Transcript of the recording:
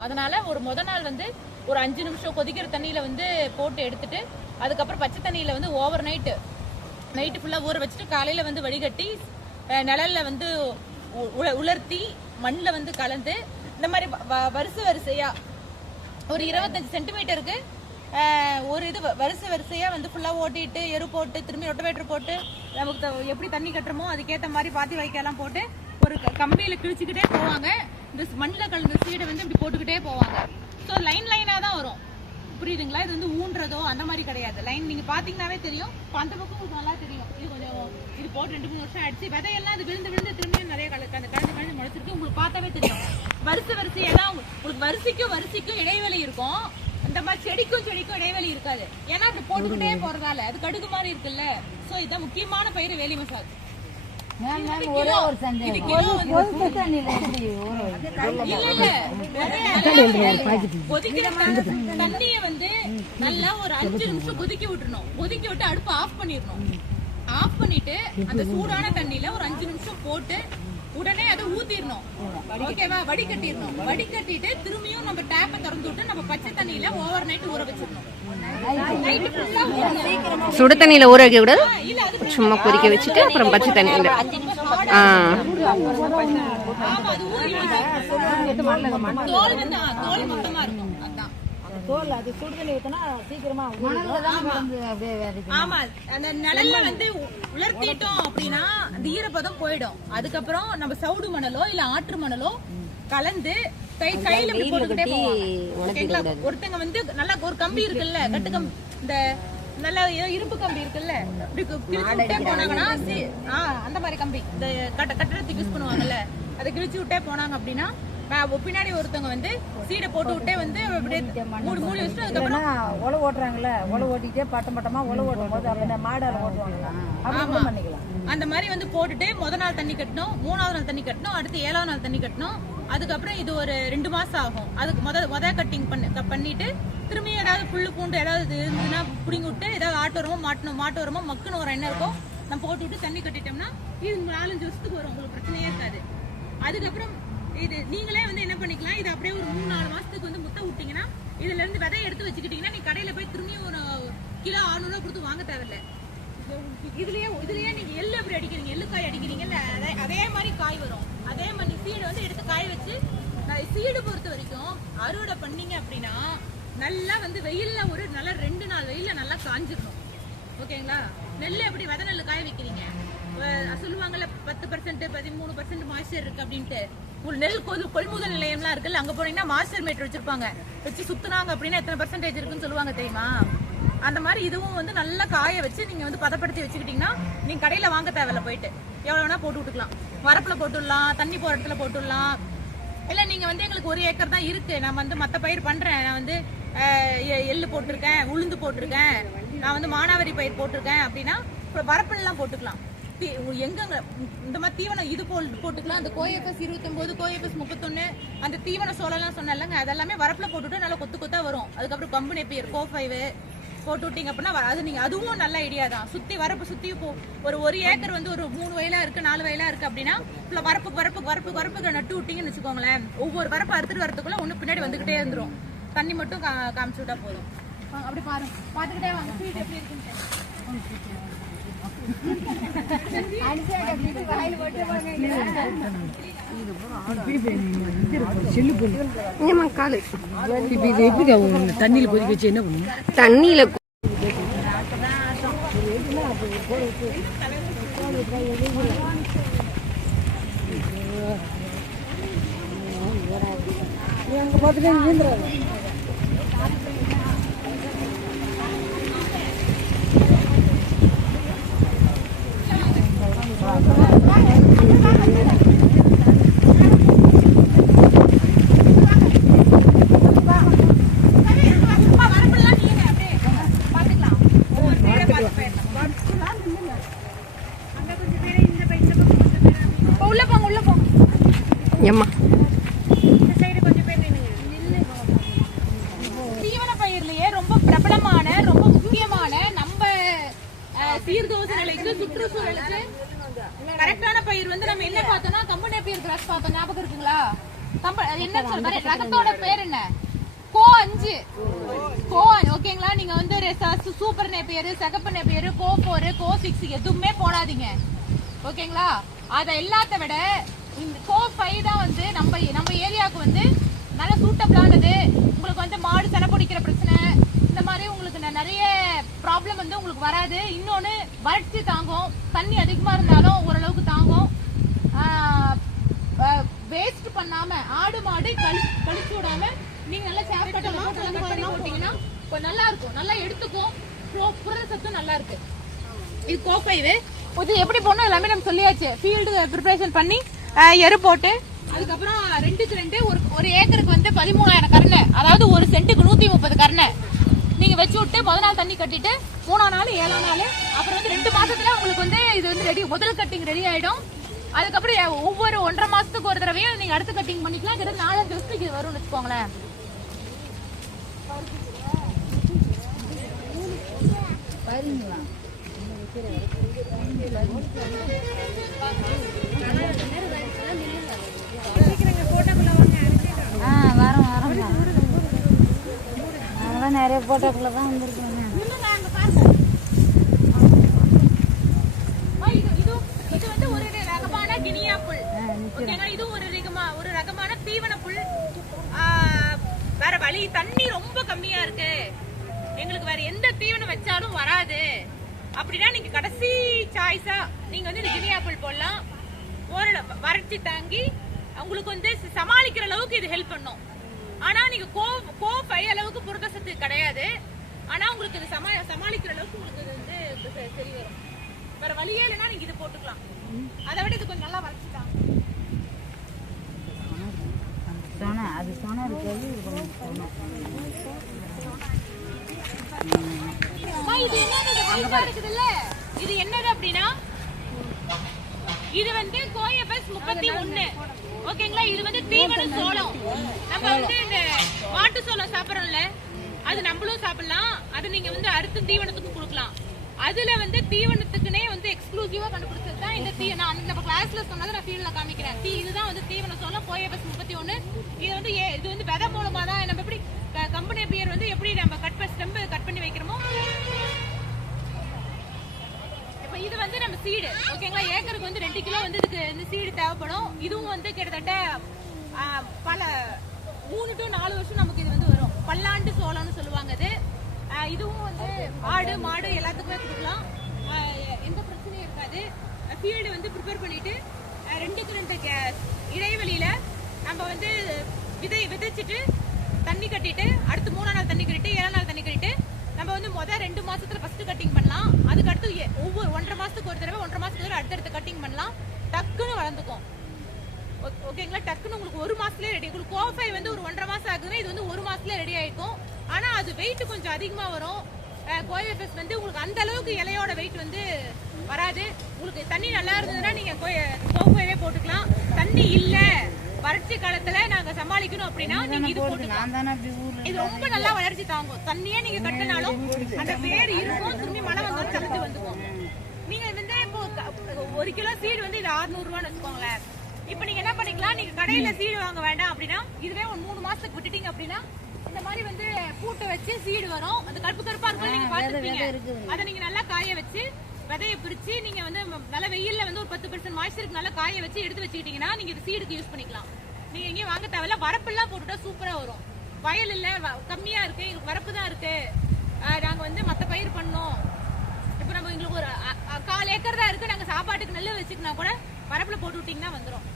அதனால ஒரு முத நாள் வந்து ஒரு அஞ்சு நிமிஷம் கொதிக்கிற தண்ணியில வந்து போட்டு எடுத்துட்டு அதுக்கப்புறம் பச்சை தண்ணியில வந்து ஓவர் நைட்டு நைட்டு ஃபுல்லாக ஊற வச்சுட்டு காலையில வந்து வடிகட்டி நிழல்ல வந்து உ- உல- உலர்த்தி மண்ணில் வந்து கலந்து இந்த மாதிரி வ- வரிசை வரிசையா ஒரு இருபத்தஞ்சு சென்டிமீட்டருக்கு ஒரு இது வரிசை வரிசையா வந்து ஃபுல்லாக ஓட்டிட்டு எரு போட்டு திரும்பி ரொட்டவேட்டர் போட்டு நமக்கு எப்படி தண்ணி கட்டுறமோ அதுக்கேற்ற மாதிரி பாத்தி வைக்கலாம் போட்டு ஒரு க- கம்பியில கிழிச்சுக்கிட்டே போவாங்க. இந்த மண்ணில் கலந்த சீடை வந்து இப்படி போட்டுக்கிட்டு போவாங்க. ஸோ லைன் லைனாக தான் வரும். புரியுதுங்களா? இது வந்து ஊன்றதோ அந்த மாதிரி கிடையாது. லைன் நீங்கள் பார்த்தீங்கன்னாவே தெரியும். இப்போ அந்த பக்கம் உங்களுக்கு நல்லா தெரியும். இது கொஞ்சம் இது போட்டு ரெண்டு மூணு வருஷம் ஆயிடுச்சு. விதையெல்லாம் அது விழுந்து விழுந்து திரும்பியும் நிறைய கலக்கு அந்த கலந்து கலந்து முளைச்சிருக்கு. உங்களுக்கு பார்த்தாவே தெரியும். வரிசை வரிசையாக தான் உங்களுக்கு வரிசைக்கும் வரிசைக்கும் இடைவெளி இருக்கும். இந்த மாதிரி செடிக்கும் செடிக்கும் இடைவெளி இருக்காது. ஏன்னா அப்படி போட்டுக்கிட்டே போறதால. அது கடுகு மாதிரி இருக்குல்ல. ஸோ இதான் முக்கியமான பயிர் வேலி மசாஜ். தண்ணிய வந்து நல்லா ஒரு அஞ்சு நிமிஷம் கொதிக்க விட்டுறணும். கொதிக்க விட்டு அடுப்பு ஆஃப் பண்ணிடணும். ஆஃப் பண்ணிட்டு அந்த சூடான தண்ணியில ஒரு அஞ்சு நிமிஷம் போட்டு உடனே அதை ஊத்திடணும். ஓகேவா? வடிகட்டிடணும். வடிகட்டிட்டு திரும்பியும் நம்ம டேப்பை திறந்து விட்டு நம்ம பச்சை தண்ணியில ஓவர் நைட் ஊற வச்சிடணும். சுடு தண்ணியில ஊற வைக்க கூடாது. ஆ, இல்ல அது சும்மா கொதிக்க வச்சுட்டு அப்புறம் பச்சை தண்ணியில. ஆ. ஆமா அது ஊறி தோல் வந்து தோல் மொத்தமா இருக்கும். தோல் அது சுடுதண்ணி ஊத்தினா சீக்கிரமா மணல்ல தான் கிடந்து அப்படியே விதைக்கணும். ஆமா அந்த நிழல்ல வந்து உலர்த்திட்டோம் அப்படின்னா அந்த ஈரப்பதம் போயிடும். அதுக்கப்புறம் நம்ம சவுடு மணலோ இல்ல ஆற்று மணலோ கலந்து கை கையில போட்டுக்கிட்டே ஓகேங்களா? ஒருத்தங்க வந்து நல்லா ஒரு கம்பி இருக்குல்ல கட்டு கம்பி இந்த நல்ல இரும்பு கம்பி இருக்குல்ல இப்படி போனாங்கன்னா அந்த மாதிரி கம்பி. இந்த கட்ட கட்டடத்துக்கு யூஸ் பண்ணுவாங்கல்ல அதை கிழிச்சு விட்டே போனாங்க அப்படின்னா பின்னாடி ஒருத்தவங்க வந்து சீடை போட்டு விட்டே வந்து அப்படியே மூடி மூடி வச்சுட்டு அதுக்கப்புறம் உழவு ஓட்டுறாங்கல்ல உழவு ஓட்டிட்டே பட்டம் பட்டமா உழவு ஓட்டும் போது மாடால அப்படி கூட பண்ணிக்கலாம். அந்த மாதிரி வந்து போட்டுட்டு முத நாள் தண்ணி கட்டணும் மூணாவது நாள் தண்ணி கட்டணும் அடுத்து ஏழாவது நாள் தண்ணி கட்டணும். அதுக்கப்புறம் இது ஒரு ரெண்டு மாசம் ஆகும். அதுக்கு முத முத கட்டிங் பண்ணி பண்ணிட்டு திரும்பி ஏதாவது புல்லு பூண்டு ஏதாவது இருந்ததுன்னா பிடிங்கி விட்டு ஏதாவது ஆட்டு உரமோ மாட்டணும் மாட்டு உரமோ மக்குன்னு ஒரு என்ன இருக்கும் நம்ம போட்டு விட்டு தண்ணி கட்டிட்டோம்னா இது நாலஞ்சு வருஷத்துக்கு வரும் உங்களுக்கு பிரச்சனையே இருக்காது. அதுக்கப்புறம் இது நீங்களே வந்து என்ன பண்ணிக்கலாம் இது அப்படியே ஒரு மூணு நாலு மாசத்துக்கு வந்து முத்த விட்டீங்கன்னா இதுல இருந்து விதை எடுத்து வச்சுக்கிட்டீங்கன்னா நீ கடையில போய் திரும்பியும் ஒரு கிலோ ஆறுநூறுவா கொடுத்து வாங்க தேவையில்ல. இதுலயே இதுலயே நீங்க எள்ளு அப்படி அடிக்கிறீங்க எள்ளு காய் அடிக்கிறீங்கல்ல அதே அதே மாதிரி காய் வரும். அதே மாதிரி சீடு வந்து எடுத்து காய வச்சு சீடு பொறுத்த வரைக்கும் அறுவடை பண்ணீங்க அப்படின்னா நல்லா வந்து வெயில்ல ஒரு நல்லா ரெண்டு நாள் வெயில்ல நல்லா காஞ்சிடணும் ஓகேங்களா? நெல் எப்படி வெதை நெல் காய வைக்கிறீங்க? சொல்லுவாங்கல்ல பத்து பர்சன்ட் பதிமூணு பர்சன்ட் மாய்ச்சர் இருக்கு அப்படின்ட்டு. நெல் கொது கொள்முதல் நிலையம்லாம் இருக்குல்ல அங்க போனீங்கன்னா மாஸ்டர் மீட்டர் வச்சிருப்பாங்க. வச்சு சுத்துனாங்க அப்படின்னா எத்தனை பர்சன்டேஜ் இருக்குன்னு சொல்லுவாங்க தெரியுமா? அந்த மாதிரி இதுவும் வந்து நல்லா காய வச்சு நீங்க வந்து பதப்படுத்தி வச்சுக்கிட்டீங்கன்னா நீங்க கடையில வாங்க தேவையில்ல போயிட்டு. எவ்வளவு வேணா போட்டு விட்டுக்கலாம். வரப்புல போட்டுடலாம் தண்ணி போற இடத்துல போட்டுடலாம். இல்ல நீங்க வந்து எங்களுக்கு ஒரு ஏக்கர் தான் இருக்கு. நான் வந்து மத்த பயிர் பண்றேன். நான் வந்து எ- எள்ளு போட்டிருக்கேன் உளுந்து போட்டிருக்கேன். நான் வந்து மானாவரி பயிர் போட்டிருக்கேன் அப்படின்னா வரப்புலாம் போட்டுக்கலாம். எங்கங்க இந்த மாதிரி தீவனம் இது போல் போட்டுக்கலாம். அந்த கோஎஃப்எஸ் இருபத்தொன்பது கோஎஃப்எஸ் முப்பத்தொன்னு அந்த தீவன சோளம்லாம் சொன்னேன்லங்க அதெல்லாமே வரப்புல போட்டுட்டு நல்லா கொத்து கொத்தா வரும். அதுக்கப்புறம் கம்பெனி பேர் கோ ஃபைவ் போட்டு விட்டீங்க அப்படின்னா அது நீங்க அதுவும் நல்ல ஐடியா தான். சுத்தி வரப்பு சுத்தி இப்போ ஒரு ஒரு ஏக்கர் வந்து ஒரு மூணு வயலா இருக்கு நாலு வயலா இருக்கு அப்படின்னா full ஆ வரப்புக்கு வரப்புக்கு வரப்புக்கு நட்டு விட்டீங்கன்னு வச்சுக்கோங்களேன் ஒவ்வொரு வரப்பு அறுத்துட்டு வரதுக்குள்ள ஒண்ணு பின்னாடி வந்துகிட்டே இருந்துரும். தண்ணி மட்டும் கா- காமிச்சு விட்டா போதும். அப்படி பாருங்க. பாத்துக்கிட்டே வாங்க. ஸ்வீட் எப்படி இருக்குன்னு ஏம்மா கொதிக்க வச்சு என்ன பண்ணும் தண்ணியில எங்க பார்த்துட்டு வரப்புலாம் நீங்க அப்படியே பாத்துக்கலாம் ஒவ்வொரு சைடா பார்த்து போயிடலாம் அங்க கொஞ்சம் பேர் இந்த பக்கம் இந்த பக்கம் கொஞ்சம் பேர் அப்படி. உள்ள போங்க உள்ள போங்க ஏம்மா? தீவன பயிர்லயே ரொம்ப பிரபலமான ரொம்ப முக்கியமான நம்ம அஹ், சீர்தோசை நிலைக்கு சுற்றுச்சூழலுக்கு கரெக்டான பயிர் வந்து நம்ம என்ன பார்த்தோம்னா கம்பு நேப்பியர் கிராஸ் பார்த்தோம். ஞாபகம் இருக்குங்களா? கம்ப- என்ன சொல்ற ரகத்தோட பேர் என்ன? கோ அஞ்சு. கோ ஓகேங்களா? நீங்க வந்து ரெ- ச- சூப்பர் பேரு சகப்பு பேரு கோ போர் கோ சிக்ஸ் எதுவுமே போடாதீங்க. ஓகேங்களா? அத எல்லாத்த விட இந்த கோ ஃபைவ் தான் வந்து நம்ம நம்ம ஏரியாவுக்கு வந்து நல்ல சூட்டபிளானது உங்களுக்கு வந்து மாடு செனை பிடிக்கிற பிரச்சனை இந்த மாதிரி உங்களுக்கு நிறைய ப்ராப்ளம் வந்து உங்களுக்கு வராது. இன்னொன்னு வறட்சி தாங்கும். தண்ணி அதிகமா இருந்தாலும் ஓரளவுக்கு தாங்கும். வேஸ்ட் பண்ணாம ஆடு மாடு கழி கழிச்சு விடாம நீங்க நல்லா சேப்பட்டல போட்டு நல்லா cut பண்ணி போட்டீங்கன்னா கொஞ்சம் நல்லா இருக்கும். நல்லா எடுத்துக்கும். புர- புரத சத்தும் நல்லா இருக்கு. இது கோப்பைவு இது எப்படி போடணும் எல்லாமே நம்ம சொல்லியாச்சு. ஃபீல்டு ப்ரிப்பரேஷன் பண்ணி எரு போட்டு. அதுக்கப்புறம் ரெண்டுக்கு ரெண்டு ஒரு ஒரு ஏக்கருக்கு வந்து பதிமூணாயிரம் கரணை. அதாவது ஒரு சென்ட்டுக்கு நூற்றி முப்பது கரணை. நீங்கள் வச்சு விட்டு முதல் நாள் தண்ணி கட்டிட்டு மூணாம் நாள் ஏழாம் நாள் அப்புறம் வந்து ரெண்டு மாதத்தில் உங்களுக்கு வந்து இது வந்து ரெடி முதல் கட்டிங் ரெடி ஆகிடும் அதுக்கப்புறம் ஒவ்வொரு ஒன்றரை மாதத்துக்கு ஒரு தடவையும் நீங்கள் அடுத்த கட்டிங் பண்ணிக்கலாம் கிட்ட நாலஞ்சு வருஷத்துக்கு இது வரும்னு வச்சுக்கோங்களேன். பாருங்களா ஆ வரோம் வரோம் அதெல்லாம் நிறைய போட்டோக்குள்ள தான் வந்திருக்கோங்க. இது இது இது வந்து ஒரு ரகமா ஒரு ரகமான தீவன புல். வேற வழி தண்ணி ரொம்ப கம்மியா இருக்கு. எங்களுக்கு வேற எந்த தீவனம் வச்சாலும் வராது. அப்படின்னா நீங்க கடைசி சாய்ஸா நீங்க வந்து இந்த கினியா புல் போடலாம். ஓரளவு வறட்சி தாங்கி உங்களுக்கு வந்து சமாளிக்கிற அளவுக்கு இது ஹெல்ப் பண்ணும். ஆனா நீங்க கோ கோ ஃபைவ் அளவுக்கு புரத சத்து கிடையாது. ஆனா உங்களுக்கு இது சமா சமாளிக்கிற அளவுக்கு உங்களுக்கு இது வந்து சரி வரும். வேற வழியே இல்லைன்னா நீங்க இது போட்டுக்கலாம். அதை விட இது கொஞ்சம் நல்லா வளர்ச்சிட்டாங்க சொன அது சொன இருக்கிறது இது கொஞ்சம் சொன? இது என்னது? இது இருக்குதுல்ல. இது என்னது அப்படின்னா இது வந்து கோயபஸ் முப்பத்தி ஒண்ணு. ஓகேங்களா? இது வந்து தீவன சோளம். நம்ம வந்து இந்த மாட்டு சோளம் சாப்பிடறோம்ல அது நம்மளும் சாப்பிடலாம். அது நீங்க வந்து அறுத்து தீவனத்துக்கு கொடுக்கலாம். அதுல வந்து தீவனத்துக்குனே வந்து எக்ஸ்க்ளூசிவா கண்டுபிடிச்சது தான் இந்த தீ நான் அந்த கிளாஸ்ல சொன்னதை நான் ஃபீல்ட்ல காமிக்கிறேன். தீ இதுதான் வந்து தீவன சோளம் கோயபஸ் முப்பத்தி ஒண்ணு. இது வந்து இது வந்து விதை மூலமா தான் நம்ம எப்படி கம்பெனி பேர் வந்து எப்படி நம்ம சீடு ஓகேங்களா ஏக்கருக்கு வந்து ரெண்டு கிலோ வந்து இதுக்கு இந்த சீடு தேவைப்படும். இதுவும் வந்து கிட்டத்தட்ட பல மூணு டு நாலு வருஷம் நமக்கு இது வந்து வரும். பல்லாண்டு சோளம்னு சொல்லுவாங்க இது இதுவும் வந்து ஆடு மாடு எல்லாத்துக்குமே கொடுக்கலாம். எந்த பிரச்சனையும் இருக்காது. ஃபீல்டு வந்து ப்ரிப்பேர் பண்ணிட்டு ரெண்டுக்கு ரெண்டு இடைவெளியில நம்ம வந்து விதை விதைச்சிட்டு தண்ணி கட்டிட்டு அடுத்து மூணாம் நாள் தண்ணி கட்டிட்டு ஏழாம் நாள் வந்து முத ரெண்டு மாசத்துல ஃபர்ஸ்ட் கட்டிங் பண்ணலாம். அதுக்கு அடுத்து ஒவ்வொரு ஒன்றரை மாசத்துக்கு ஒரு தடவை ஒன்றரை மாசத்துக்கு ஒரு அடுத்தடுத்து கட்டிங் பண்ணலாம். டக்குன்னு வளர்ந்துக்கும். ஓகேங்களா? டக்குன்னு உங்களுக்கு ஒரு மாசத்துலயே ரெடி உங்களுக்கு கோஃபை வந்து ஒரு ஒன்றரை மாசம் ஆகுதுன்னா இது வந்து ஒரு மாசத்துல ரெடி ஆயிக்கும் ஆனா அது வெயிட் கொஞ்சம் அதிகமா வரும். கோயபஸ் வந்து உங்களுக்கு அந்த அளவுக்கு இலையோட வெயிட் வந்து வராது. உங்களுக்கு தண்ணி நல்லா இருந்ததுன்னா நீங்க கோஃபைவே போட்டுக்கலாம். தண்ணி இல்லை வறட்சி காலத்துல நாங்க சமாளிக்கணும் அப்படின்னா நீங்க இது போட்டுக்கலாம். இது ரொம்ப நல்லா வளர்ச்சி தாங்கும். தண்ணியே நீங்க கட்டினாலும் அந்த வேர் இருக்கும். திரும்பி மழை வந்து செலுத்து வந்துக்கும். நீங்க வந்து இப்போ ஒரு கிலோ சீடு வந்து இது 600 ரூபான்னு வச்சுக்கோங்களேன். இப்போ நீங்க என்ன பண்ணிக்கலாம்? நீங்க கடையில சீடு வாங்க வேண்டாம் அப்படின்னா இதுவே ஒரு மூணு மாசத்துக்கு விட்டுட்டீங்க அப்படின்னா இந்த மாதிரி வந்து பூட்டை வச்சு சீடு வரும். அந்த கருப்பு கருப்பா இருக்கும் நீங்க பாத்துருப்பீங்க அதை நீங்க நல்லா காய வச்சு விதைய பிரிச்சு நீங்க வந்து நல்ல வெயில்ல வந்து ஒரு பத்து பெர்சன்ட் மாய்ச்சருக்கு நல்லா காய வச்சு எடுத்து வச்சுக்கிட்டீங்கன்னா நீங்க இது சீடுக்கு யூஸ் பண்ணிக்கலாம். நீங்க எங்கேயும் வாங்க தேவையில்ல. வரப்பெல்லாம் போட்டுட்டா சூப்பரா வரும். வயல் இல்ல வ- கம்மியா இருக்கு. எங்களுக்கு வரப்பு தான் இருக்கு. நாங்கள் நாங்க வந்து மத்த பயிர் பண்ணோம். இப்போ நம்ம எங்களுக்கு ஒரு அ- கால் ஏக்கர் தான் இருக்கு. நாங்க சாப்பாட்டுக்கு நெல் வச்சுக்கினா கூட வரப்புல போட்டு விட்டீங்கன்னா வந்துரும்.